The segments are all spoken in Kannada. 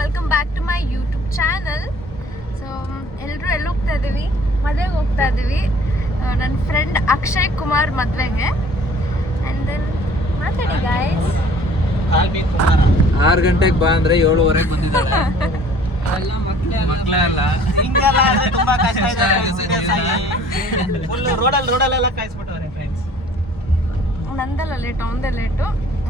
Welcome back to my YouTube channel. So ಎಲ್ಲರೂ ಎಲ್ಲಿ ಹೋಗ್ತಾ ಇದ್ದೀವಿ? ಮದುವೆಗೆ ಹೋಗ್ತಾ ಇದ್ದೀವಿ. ನನ್ನ ಫ್ರೆಂಡ್ ಅಕ್ಷಯ್ ಕುಮಾರ್ ಮದುವೆಗೆ. ಆ್ಯಂಡ್ ದೆನ್ ಮಾತಾಡಿ ಗಾಯ್ಸ್. 6 ಗಂಟೆಗೆ ಬಾ ಅಂದ್ರೆ 7:30 ಬಂದಿದ್ದಾಳೆ. ಮಕ್ಕಳೇ ಅಲ್ಲ ಹಿಂಗೆಲ್ಲ ಆದ್ರೆ ತುಂಬಾ ಕಷ್ಟ ಇದೆ. ಫುಲ್ ರೋಡಲ್ಲೆಲ್ಲ ಕಾಯಿಸ್ಬಿಟ್ಟವ್ರೆ ಫ್ರೆಂಡ್ಸ್. ನಂದಲ್ಲ ಲೇಟ್, ಅವಂದೇ ಲೇಟು.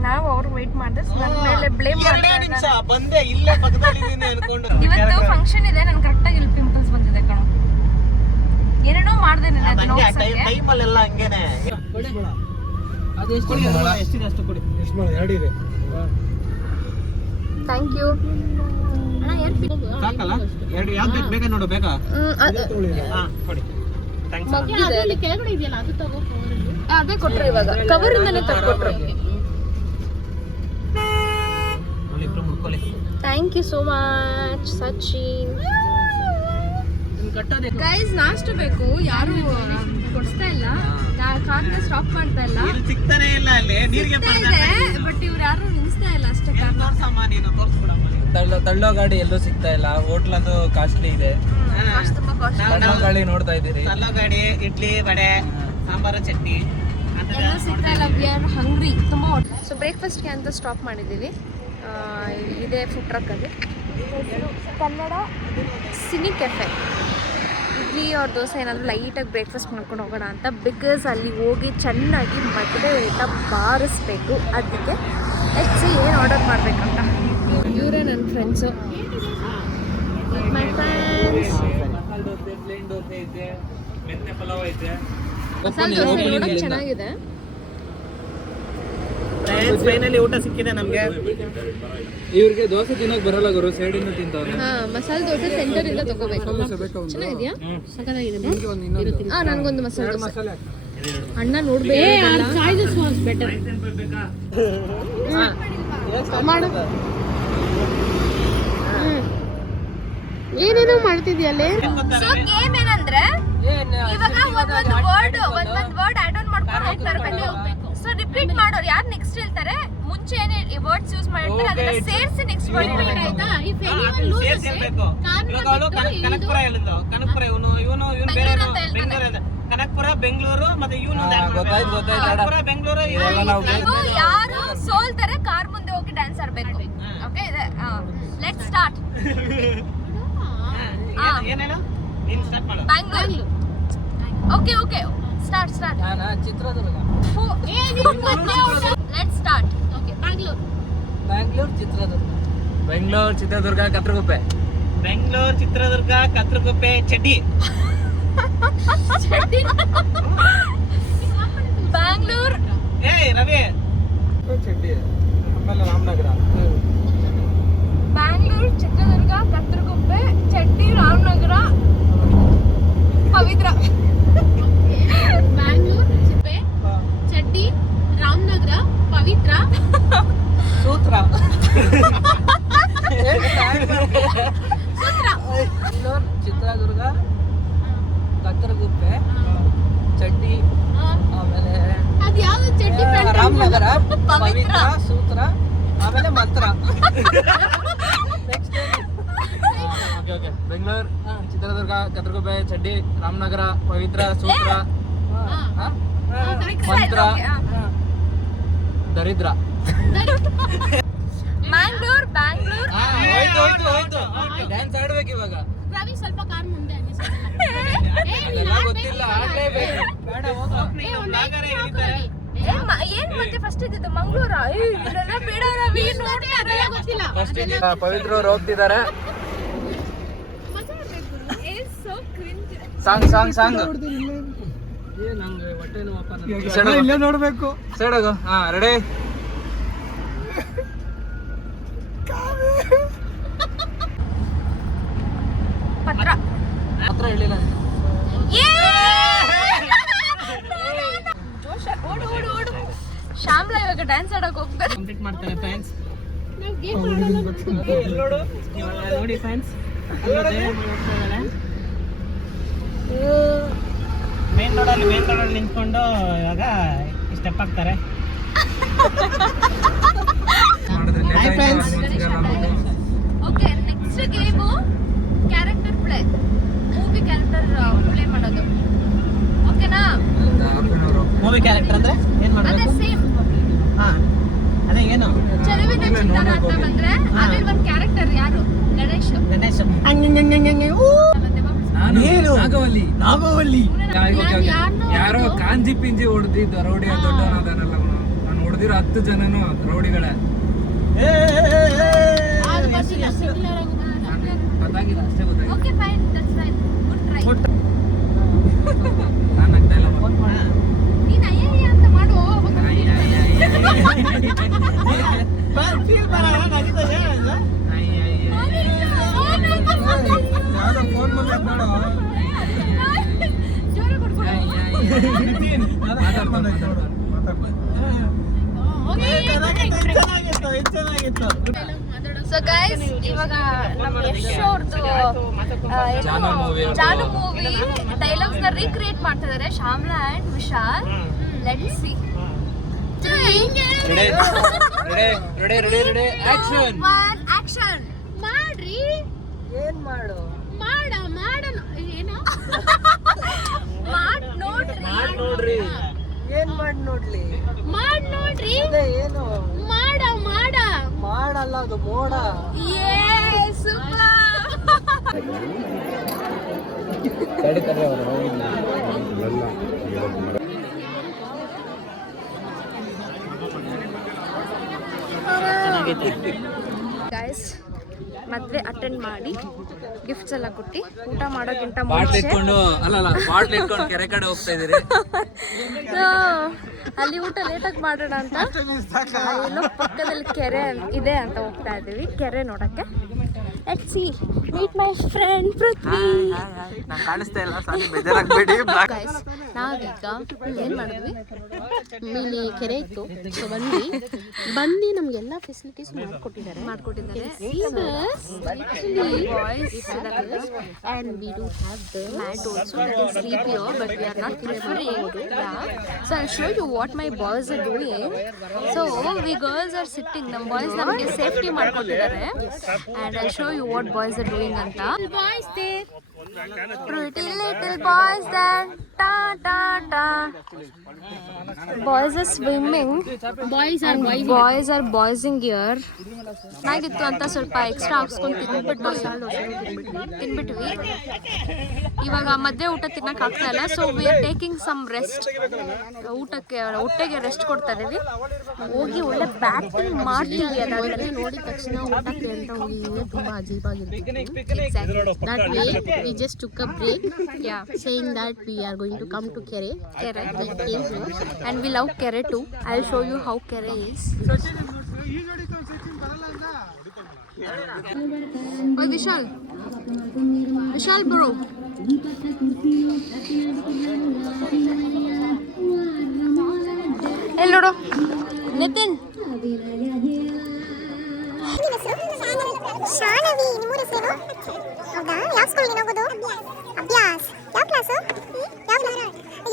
ನಾವು ಅವ್ರಿಗೆ ವೆಯ್ಟ್ ಮಾಡಿದ್ರೆ ನನ್ನ ಮೇಲೆ ಬ್ಲೇಮ್ ಮಾಡ್ತಾ ಬಂದೆ ಇಲ್ಲೇ ಪಕ್ಕದಲ್ಲಿದ್ದೀನಿ ಅನ್ಕೊಂಡು. ಇವತ್ತು ಫಂಕ್ಷನ್ ಇದೆ, ನನ್ ಕರೆಕ್ಟಾಗಿ ಇಲ್ಲಿ ಪಿಂಪಲ್ಸ್ ಬಂದಿದೆ ಕಣೋ. ಏನೇನೋ ಮಾಡ್ದೆ ಟೈಮಲ್ಲೆಲ್ಲ ಹಂಗೇನೆ. ಎಷ್ಟಿದೆ ಅಷ್ಟು ಕೊಡಿ. ಎಷ್ಟು ಮಾಡಿ 2 ಇದೆ. ಥ್ಯಾಂಕ್ ಯು ಸಾಕಲ್ಲ? 2 ಯಾವ್ದು ಬೇಕಾ ನೋಡು. ಬೇಕಾ? ಕೊಡಿ. ಕೆಳಗಡೆ ಇದೆಯಲ್ಲ ಅದು ತಗೋ. ಅದೇ ಕೊಟ್ರಿ ಇವಾಗ. ಕವರ್ ಇಂದನೇ ತಗೊಟ್ರಿ. Thank you so much Sachin. Guys ನಾಷ್ಟ ಬೇಕು, ಯಾರು ಕೊಡ್ಸ್ತಾ ಇಲ್ಲ. ಕಾರ್ನ ಸ್ಟಾಪ್ ಮಾಡ್ತಾ ಇಲ್ಲ. ಸಿಗ್ತಾನೆ ಇಲ್ಲ ಅಲ್ಲಿ ನೀರಿಗೆ ಬಟ್ ಇವ್ರು ಯಾರು ನಿಲ್ಸ್ತಾ ಇಲ್ಲ ಅಷ್ಟೇ. ತಳ್ಳೋ ಗಾಡಿ ಎಲ್ಲೂ ಸಿಗ್ತಾ ಇಲ್ಲ. ಹೋಟ್ಲ್ ಅದು ಕಾಸ್ಟ್ಲಿ ಇದೆ. ತುಂಬಾ ಕಾಸ್ಟ್. ತಳ್ಳೋ ಗಾಡಿ ನೋಡ್ತಾ ಇದ್ದೀರಿ. ತಳ್ಳೋ ಗಾಡಿ, ಇಡ್ಲಿ, ವಡೆ, ಸಾಂಬಾರು, ಚಟ್ನಿ ಎಲ್ಲೂ ಸಿಗ್ತಾ ಇಲ್ಲ. ವಿ ಆರ್ ಹಂಗ್ರಿ ತುಂಬಾ. ಸೊ ಬ್ರೇಕ್ಫಾಸ್ಟ್ಗೆ ಅಂತ ಸ್ಟಾಪ್ ಮಾಡಿದ್ದೀವಿ. ಇದೆ ಫುಡ್ ಟ್ರಕ್ಕಲ್ಲಿ. Kannada cine cafe. ಇಡ್ಲಿ ಅವ್ರ ದೋಸೆ ಏನಾದರೂ ಲೈಟಾಗಿ ಬ್ರೇಕ್ಫಾಸ್ಟ್ ಮಾಡ್ಕೊಂಡು ಹೋಗೋಣ ಅಂತ. ಬಿಕಾಸ್ ಅಲ್ಲಿ ಹೋಗಿ ಚೆನ್ನಾಗಿ ಮದುವೆ ಊಟ ಬಾರಿಸ್ಬೇಕು. ಅದಕ್ಕೆ ಹೆಚ್ಚು ಏನು ಆರ್ಡರ್ ಮಾಡಬೇಕಂತ. ಇವರೇ ನನ್ನ friends. My friends. Masala dosa ನೋಡೋಕೆ ಚೆನ್ನಾಗಿದೆ. ಫೈನಲಿ ಊಟ ಸಿಕ್ಕಿದೆ ನಮಗೆ. ಇವ್ರಿಗೆ ದೋಸೆ ತಿನ್ನೋಕೆ ಬರಲ್ಲ ಗುರು, ಸೈಡಿಂದ ತಿಂತವ್ರೆ. ಮಸಾಲೆ ದೋಸೆ ಸೆಂಟರ್ ಇಂದ ತಗೋಬೇಕು. ಚೆನ್ನಾಗಿದೆಯಾ? ಸಖತ್ತಾಗಿದೆ. ನನಗೊಂದು ಮಸಾಲೆ ದೋಸೆ. ಅಣ್ಣ ನೋಡ್ಬೇಕು. ಏನೇನೋ ಮಾಡ್ತಿದ್ಯಲ್ಲೇ. ಸೊ ಗೇಮ್ ಏನಂದ್ರೆ ಇವಾಗ ಒಂದೊಂದು ವರ್ಡ್ ಆಡ್ ಆನ್ ಮಾಡ್ಕೊಂಡು ಹೋಗ್ತಾರೆ. ಸೊ ರಿಪೀಟ್ ಮಾಡೋರು ಯಾರು ನೆಕ್ಸ್ಟ್ ಹೇಳ್ತಾರೆ, ಮುಂಚೆ ಏನೇ ವರ್ಡ್ಸ್ ಯೂಸ್ ಮಾಡಿರ್ತಾರೆ ಅದನ್ನ ಸೇರಿಸಿ ನೆಕ್ಸ್ಟ್ ವರ್ಡ್ ಹೇಳ್ಬೇಕು. ಆಯ್ತಾ? ಇಫ್ ಎನಿವನ್ ಲೂಸಸ್ ಕನಕಪುರ ಹೇಳಿದ್ರು. ಕನಕಪುರ ಇವನು ಬೇರೆ ಕನಕಪುರ, ಬೆಂಗಳೂರು, ಮತ್ತೆ ಇವನು ಕನಕಪುರ, ಬೆಂಗಳೂರು. ಯಾರು ಸೋಲ್ತಾರೆ ಕಾರ್ ಮುಂದೆ ಹೋಗಿ ಡ್ಯಾನ್ಸ್ ಆಡ್ಬೇಕು. Okay, let's start. Bangalore. Okay start. Chitradurga. Let's start. Okay, Bangalore, Chitradurga. Bengaluru, Chitradurga, Kathriguppe. Bengaluru, Chitradurga, Kathriguppe, ಚಡ್ಡಿ. ಬ್ಯಾಂಗ್ಳೂರ್. ರವಿ ಚಡ್ಡಿ. ಆಮೇಲೆ ರಾಮನಗರ. ಬ್ಯಾಂಗ್ಳೂರ್, ಚಿತ್ರದುರ್ಗ, ಕತ್ರಗುಪ್ಪೆ, ಚಡ್ಡಿ, ರಾಮನಗರ, ಪವಿತ್ರ. ಬ್ಯಾಂಗ್ಳೂರ್, ಚಡ್ಡಿ, ರಾಮನಗರ, ಪವಿತ್ರ, ಸೂತ್ರ. ಚಿತ್ರದುರ್ಗ, ಕತ್ರಗುಪ್ಪೆ, ಚಡ್ಡಿ, ಆಮೇಲೆ ಅದು ಯಾವ್ದು ಚಡ್ಡಿ? ರಾಮನಗರ, ಪವಿತ್ರ, ಸೂತ್ರ, ಆಮೇಲೆ ಮಂತ್ರ. ಬೆಂಗಳೂರು, ಚಿತ್ರದುರ್ಗ, ಕತ್ರಗುಪ್ಪೆ, ಚಡ್ಡಿ, ರಾಮನಗರ, ಪವಿತ್ರ, ಸೂತ್ರ, ಮಂತ್ರ, ದರಿದ್ರ. ಮ್ಯಾಂಗ್ಳೂರ್, ಬ್ಯಾಂಗ್ಳೂರ್. ಡ್ಯಾನ್ಸ್ ಆಡ್ಬೇಕು ಇವಾಗ. ರವಿ ಸ್ವಲ್ಪ ಕಾರ್ ಮುಂದೆ ಅದೆಲ್ಲ ಗೊತ್ತಿಲ್ಲ, ಆಡ್ಲೇಬೇಕು. ಏನ್ ಮತ್ತೆ ಫಸ್ಟ್ ಇದ್ದಿದ್ದು ಮಂಗ್ಳೂರ. ಬೇಡ ರವಿ, ಗೊತ್ತಿಲ್ಲ. ಪವಿತ್ರ ಅವ್ರು ಹೋಗ್ತಿದ್ದಾರೆ. ಸಾಂಗ್ ಇಲ್ಲೇ ನೋಡ್ಬೇಕು. ಸೈಡಾಗು. ರೆಡಿ. ಪತ್ರ ಹೇಳಿಲ್ಲ. ಓಡು. ಶ್ಯಾಮ್ಲಾ ಇವಾಗ ಡ್ಯಾನ್ಸ್ ಆಡಕ್ ಹೋಗ್ತಾರೆ. ಕಂಪ್ಲೀಟ್ ಮಾಡ್ತಾರೆ ಫ್ರೆಂಡ್ಸ್. ನೋಡಿ ಫ್ರೆಂಡ್ಸ್, ಮೇನ್ ರೋಡಲ್ಲಿ ನಿಂತ್ಕೊಂಡು ಇವಾಗ ಸ್ಟೆಪ್ ಹಾಕ್ತಾರೆ. ಓಕೆ ಮಾಡಿದ್ರೆ ಆಮೇಲೆ ಒಂದು ಕ್ಯಾರೆಕ್ಟರ್ ಯಾರು ಗಣೇಶ್ ಗಣೇಶ್ ನಾನು ಏನು? ನಾಗವಲ್ಲಿ ನಾಗವಲ್ಲಿ ಯಾರೋ ಕಾಂಜಿ ಪಿಂಜಿ ಹೊಡೆದಿದ್ದು ರೌಡಿ ದೊಡ್ಡವನದಾನಲ್ಲ ಅವನು. ನಾನು ಹೊಡೆದಿರೋ 10 ಜನನು ರೌಡಿಗಳೇ. ಗೊತ್ತಾಗಿಲ್ಲ, ಅಷ್ಟೇ ಗೊತ್ತಾಗಿಲ್ಲ. Okay fine, that's fine, good try. ನಾನು ಆಗ್ತಾ ಇಲ್ಲ ನೀನ್ ಅಯ್ಯ ಅಂತ ಮಾಡು. ಜೋರು ಕೊಡ್ಕೊಡು. ಸೊ ಗೈಸ್, ಇವಾಗ ನಮ್ಮ ಯಶ್ ಅವ್ರದ್ದು ಜಾನು movie ಅವ್ರ್ದು. ಜಾನು ಮೂವಿ ಡೈಲಾಗ್ಸ್ ನ ರೀಕ್ರಿಯೇಟ್ ಮಾಡ್ತಿದ್ದಾರೆ Shyamla and Vishal. Let's see. Ready action. One action. ಮಾಡ್ರಿ ಏನ್ ಮಾಡು ಮಾಡೋಣ ಏನ ಮಾಡ್ ನೋಡ್ರಿ. ನೋಡ್ರಿ ಏನ್ ಮಾಡ್ ನೋಡ್ಲಿ ಮಾಡ್ ನೋಡ್ರಿ ಅದೇ ಏನು ಮಾಡಲ್ಲ ಅದು ಮೋಡ ಯೇ ಸೂಪರ್. ಗೈಸ್, ಮದ್ವೆ ಅಟೆಂಡ್ ಮಾಡಿ ಗಿಫ್ಟ್ಸ್ ಎಲ್ಲ ಕೊಟ್ಟು ಊಟ ಮಾಡೋಕ್ಕಿಂತ ಬಾಟ್ಲ್ ಮುಂಚೆ ಇಟ್ಕೊಂಡು ಬಾಟ್ಲ್ ಇಟ್ಕೊಂಡು ಕೆರೆ ಕಡೆ ಹೋಗ್ತಾ ಇದೀರಿ. ಅಲ್ಲಿ ಊಟ ಲೇಟಾಗಿ ಮಾಡೋಣ ಅಂತ ಎಲ್ಲೋ ಪಕ್ಕದಲ್ಲಿ ಕೆರೆ ಇದೆ ಅಂತ ಹೋಗ್ತಾ ಇದ್ದೀವಿ, ಕೆರೆ ನೋಡಕ್ಕೆ. Let's see, meet my friend Prithvi. ನಾನು ಕಾಣಿಸ್ತಾ ಇಲ್ಲ, ಸಾರಿ ಬೇಜಾರಾಗಬೇಡಿ. ಗೈಸ್, ನಾವೀಗ ಏನು ಮಾಡಿದ್ವಿ, ಇಲ್ಲಿ ಕೆರೆ ಇತ್ತು, ಸೊ ಬಂದು ನಮಗೆಲ್ಲ facilities ಮಾಡ್ಕೊಟ್ಟಿದ್ದಾರೆ. And we do have the mat also. We can sleep here, but we are not preferring. Yeah. So I'll show you what my boys are doing. So we girls are sitting. ನಮ್ಮ boys ನಮಗೆ ಸೇಫ್ಟಿ ಮಾಡ್ಕೊಟ್ಟಿದ್ದಾರೆ. And I'll show you what boys are doing ಅಂತ. Boys there. Pretty little boys there. Ta ta ta. Boys are swimming. Boys And boys are boysing here. ಚೆನ್ನಾಗಿತ್ತು ಅಂತ ಸ್ವಲ್ಪ ಎಕ್ಸ್ಟ್ರಾ ಹಾಕ್ಸ್ಕೊಂಡು ತಿನ್ಬಿಟ್ವಿ. ಇವಾಗ ಮಧ್ಯೆ ಊಟ ತಿನ್ನಕ್ ಆಗ್ತಾ ಇಲ್ಲ, so we are taking some rest. ಹೊಟ್ಟೆಗೆ ರೆಸ್ಟ್ ಕೊಡ್ತಾ ಇದೀವಿ. ಹೋಗಿ ಒಳ್ಳೆ ಬ್ಯಾಟಿಂಗ್ ಮಾಡ್ತೀವಿ. ಅದಾದ್ಮೇಲೆ ನೋಡಿದ ತಕ್ಷಣ ಊಟಕ್ಕೆ ಅಂತ ಹೋಗಿ ತುಂಬಾ ಅಜೀಬಾಗಿರುತ್ತೆ. That way we just took a break, saying that we are going to come to Kere. We came here. and we love Kere too. I'll show you how Kere is. Oh, Vishal bro. Hey ನೋಡು ನಿತಿನ್. ಶಾನವಿ, ನಿಮ್ಮ ಹೆಸರು? ಹೌದಾ? ಯಾವ ಸ್ಕೂಲ್ ನೀನು ಹೋಗೋದು? ಅಭ್ಯಾಸ್. ಯಾವ ಕ್ಲಾಸು?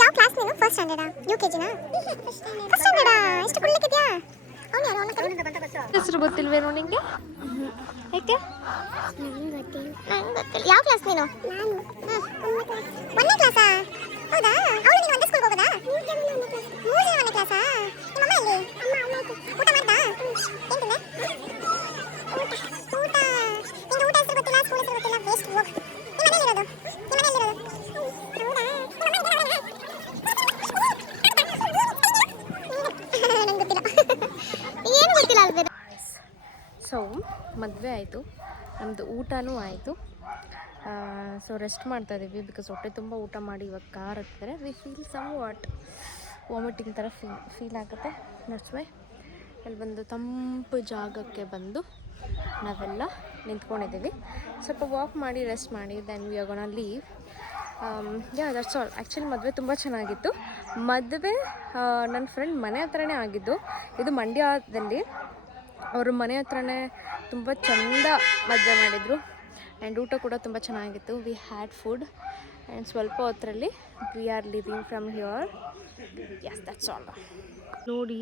ಯಾವ ಕ್ಲಾಸ್ ನೀನು? ಫಸ್ಟ್ ಸ್ಟ್ಯಾಂಡರ್ಡಾ? UKG ನಾ? ಫಸ್ಟ್ ಸ್ಟ್ಯಾಂಡರ್ಡಾ? ಎಷ್ಟು ಕುಳ್ಳಿಕ್ಕಿದ್ಯಾ? ಅವನು ಯಾರು? ಅವನ ಕಡೆ ಹೆಸರು ಗೊತ್ತಿಲ್ವೇನೋ ನಿಂಗೆ? ಯಾಕೆ? ಗೊತ್ತಿಲ್ಲ. ಯಾವ ಕ್ಲಾಸ್ ನೀನು? ಒಂದನೇ ಕ್ಲಾಸಾ? ಹೌದಾ? ಅವಳು ನೀನು ಒಂದೇ ಸ್ಕೂಲ್ಗೆ ಹೋಗೋದಾ? 3 ಜನ ಒಂದೇ ಕ್ಲಾಸಾ? ನಿಮ್ಮ ಅಮ್ಮ ಎಲ್ಲಿ? ಊಟ ಮಾಡ್ದಾ? ಏನು ತಿಂದೆ? ಊಟ ನಿಂಗೆ ಊಟ ಹೆಸರು ಗೊತ್ತಿಲ್ಲ, ಸ್ಕೂಲ್ ಹೆಸರು ಗೊತ್ತಿಲ್ಲ, ವೇಸ್ಟ್. ಹೋಗು. ನಿಮ್ಮ ಮನೇಲಿರೋದು? ಹೌದಾ? ನಂಗೆ ಗೊತ್ತಿಲ್ಲ. ಏನು ಗೊತ್ತಿಲ್ಲ ಅಲ್ವೇ? ಸೊ ಮದುವೆ ಆಯಿತು, ನಮ್ಮದು ಊಟನೂ ಆಯಿತು. ಸೊ ರೆಸ್ಟ್ ಮಾಡ್ತಾ ಇದ್ದೀವಿ, ಬಿಕಾಸ್ ಹೊಟ್ಟೆ ತುಂಬ ಊಟ ಮಾಡಿ ಇವಾಗ ಕಾರ್ ಹತ್ತಿದ್ರೆ we feel somewhat vomiting ಥರ ಫೀಲ್ ಆಗುತ್ತೆ. ದಟ್ಸ್ ವೈ ಅಲ್ಲಿ ಬಂದು ತಂಪು ಜಾಗಕ್ಕೆ ಬಂದು ನಾವೆಲ್ಲ ನಿಂತ್ಕೊಂಡಿದ್ದೀವಿ. ಸ್ವಲ್ಪ ವಾಕ್ ಮಾಡಿ ರೆಸ್ಟ್ ಮಾಡಿ then we are gonna leave. That's all. Actually ಮದುವೆ ತುಂಬ ಚೆನ್ನಾಗಿತ್ತು. ಮದುವೆ ನನ್ನ ಫ್ರೆಂಡ್ ಮನೆ ಹತ್ರನೇ ಆಗಿದ್ದು. ಇದು ಮಂಡ್ಯದಲ್ಲಿ. ಅವರು ಮನೆ ಹತ್ರನೇ ತುಂಬ ಚೆಂದ ಮದುವೆ ಮಾಡಿದರು. ಆ್ಯಂಡ್ ಊಟ ಕೂಡ ತುಂಬ ಚೆನ್ನಾಗಿತ್ತು. ವಿ ಹ್ಯಾಡ್ ಫುಡ್ ಆ್ಯಂಡ್ ಸ್ವಲ್ಪ ಹೊತ್ತರಲ್ಲಿ we are living from here. Yes, that's all. ನೋಡಿ,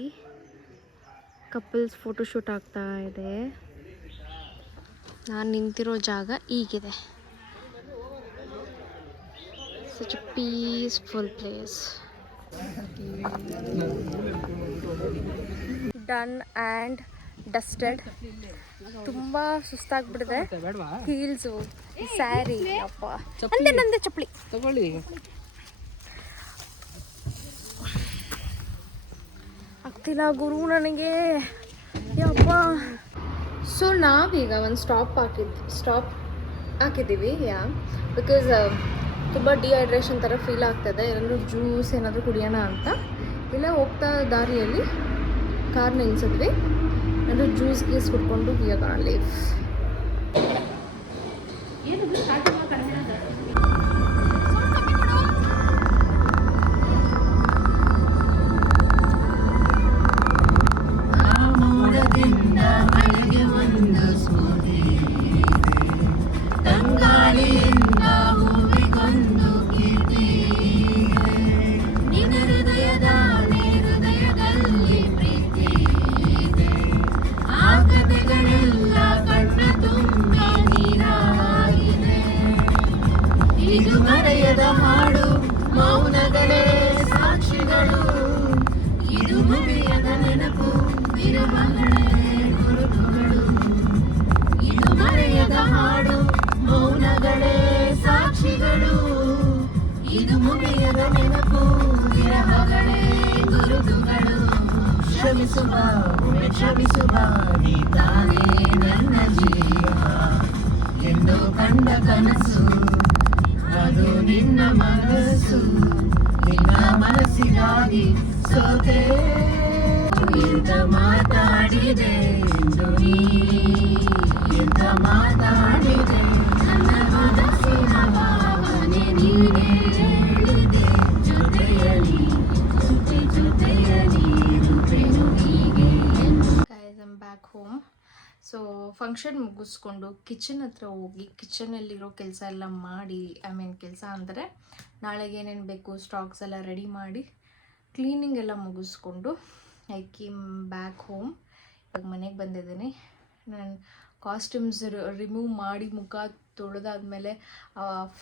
ಕಪಲ್ಸ್ ಫೋಟೋಶೂಟ್ ಆಗ್ತಾ ಇದೆ. ನಾನು ನಿಂತಿರೋ ಜಾಗ ಈಗಿದೆ. Such a peaceful place. Done and dusted. ತುಂಬ ಸುಸ್ತಾಗ್ಬಿಟ್ಟಿದೆ. ಬೇಡವಾ ಹೀಲ್ಸು, ಸ್ಯಾರಿ, ಅಪ್ಪ ನಂದೆ ಚಪ್ಪಲಿ ತಗೊಳ್ಳಿ. ಆಗ್ತಿಲ್ಲ ಗುರು ನನಗೆ, ಯಪ್ಪ. ಸೊ ನಾವೀಗ ಒಂದು ಸ್ಟಾಪ್ ಹಾಕಿದ್ದೀವಿ. ಬಿಕಾಸ್ ತುಂಬ ಡಿಹೈಡ್ರೇಷನ್ ಥರ ಫೀಲ್ ಆಗ್ತದೆ. ಏನಾದರೂ ಜ್ಯೂಸ್ ಏನಾದರೂ ಕುಡಿಯೋಣ ಅಂತ ಇಲ್ಲ ಹೋಗ್ತಾ ದಾರಿಯಲ್ಲಿ ಕಾರ್ ನಿಲ್ಸಿದ್ವಿ. ಏನಾದರೂ ಜ್ಯೂಸ್ ಗೀಸ್ ಕುಡ್ಕೊಂಡು ವಿ ಆರ್ ಗೋನಾ ಲೀವ್. ಇದು ಮರೆಯದ ಹಾಡು, ಮೌನಗಳೇ ಸಾಕ್ಷಿಗಳು. ಇದು ಮುಗಿಯದ ನೆನಪು, ವಿರಹಗಳೇ ಗುರುತುಗಳು. ಇದು ಮರೆಯದ ಹಾಡು, ಮೌನಗಳೇ ಸಾಕ್ಷಿಗಳು. ಇದು ಮುಗಿಯದ ನೆನಪು, ವಿರಹಗಳೇ ಗುರುತುಗಳು. ಕ್ಷಮಿಸುವ ಕ್ಷಮಿಸುವ ನೀ ತಾನೇ ನನ್ನ ಜೀವ ಎಂದು ಕಂಡ ಕನಸು. ಅದು ನಿನ್ನ ಮನಸ್ಸು, ನಿನ್ನ ಮನಸ್ಸಿಗಾಗಿ ಸೋತೆ. ಎಂತ ಮಾತಾಡಿದೆ ನೀ, ಎಂತ ಮಾತಾಡಿದೆ. ನನ್ನ ಮನಸ್ಸಿನ ಭಾವನೆ ನೀನೇ ಹೇಳಿದೆ. ಜೊತೆಯಲಿ ಜೊತೆಯಲಿ ರೂಪೇನು ಹೀಗೆ. Guys, I am back home. So function ಮುಗಿಸ್ಕೊಂಡು ಕಿಚನ್ ಹತ್ರ ಹೋಗಿ ಕಿಚನಲ್ಲಿರೋ ಕೆಲಸ ಎಲ್ಲ ಮಾಡಿ, ಕೆಲಸ ಅಂದರೆ ನಾಳೆಗೆ ಏನೇನು ಬೇಕು ಸ್ಟಾಕ್ಸ್ ಎಲ್ಲ ರೆಡಿ ಮಾಡಿ ಕ್ಲೀನಿಂಗ್ ಎಲ್ಲ ಮುಗಿಸ್ಕೊಂಡು ಐ ಕೇಮ್ ಬ್ಯಾಕ್ ಹೋಮ್. ಇವಾಗ ಮನೆಗೆ ಬಂದಿದ್ದೀನಿ. ನಾನು ಕಾಸ್ಟ್ಯೂಮ್ಸ್ ರಿಮೂವ್ ಮಾಡಿ ಮುಖ ತೊಳೆದಾದ್ಮೇಲೆ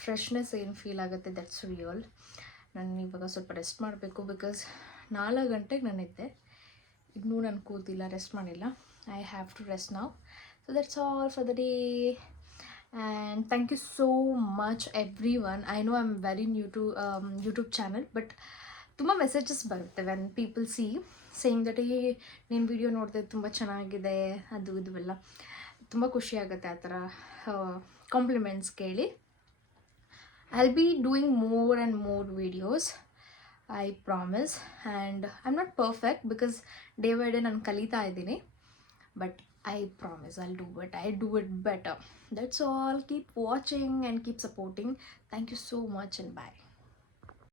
ಫ್ರೆಶ್ನೆಸ್ ಏನು ಫೀಲ್ ಆಗುತ್ತೆ, ದಟ್ಸ್ ರಿಯಲ್. ನಾನು ಇವಾಗ ಸ್ವಲ್ಪ ರೆಸ್ಟ್ ಮಾಡಬೇಕು. ಬಿಕಾಸ್ 4 ಗಂಟೆಗೆ ನಾನಿದ್ದೆ, ಇನ್ನೂ ನಾನು ಕೂತಿಲ್ಲ, ರೆಸ್ಟ್ ಮಾಡಿಲ್ಲ. I have to rest now. So that's all for the day. And thank you so much everyone. I know I'm very new to YouTube channel, but ತುಂಬ ಮೆಸೇಜಸ್ ಬರುತ್ತೆ when people see saying that ಹೇ ನೀನು ವಿಡಿಯೋ ನೋಡಿದೆ ತುಂಬ ಚೆನ್ನಾಗಿದೆ, ಅದು ಇದುವೆಲ್ಲ ತುಂಬ ಖುಷಿ ಆಗುತ್ತೆ ಆ ಥರ ಕಾಂಪ್ಲಿಮೆಂಟ್ಸ್ ಕೇಳಿ. I'll be doing more and more videos, I promise. And I'm not perfect because day by day ನಾನು ಕಲಿತಾ ಇದ್ದೀನಿ. But I promise I'll do it. I do it better. That's all. Keep watching and keep supporting. Thank you so much and bye.